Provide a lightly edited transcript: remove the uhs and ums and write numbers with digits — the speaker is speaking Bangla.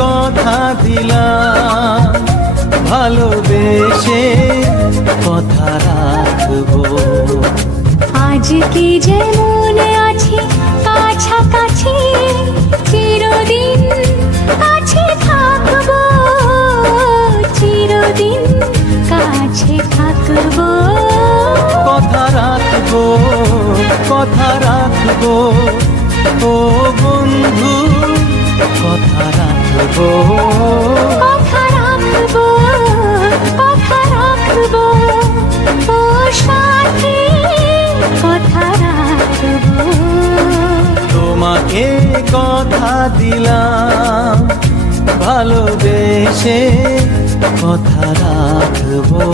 কথা দিলাম, ভালোবেসে কথা রাখবো। আজকে যেমন আছি কাছাকাছি, চিরদিন কাছে থাকবো, চিরদিন কাছে থাকবো। কথা রাখবো, কথা রাখবো, ও বন্ধু কথা রাখবো। কথা রাখবো, কথা রাখবো, ও সাথী কথা রাখবো। তোমাকে কথা দিলাম, ভালোবেসে কথা রাখবো।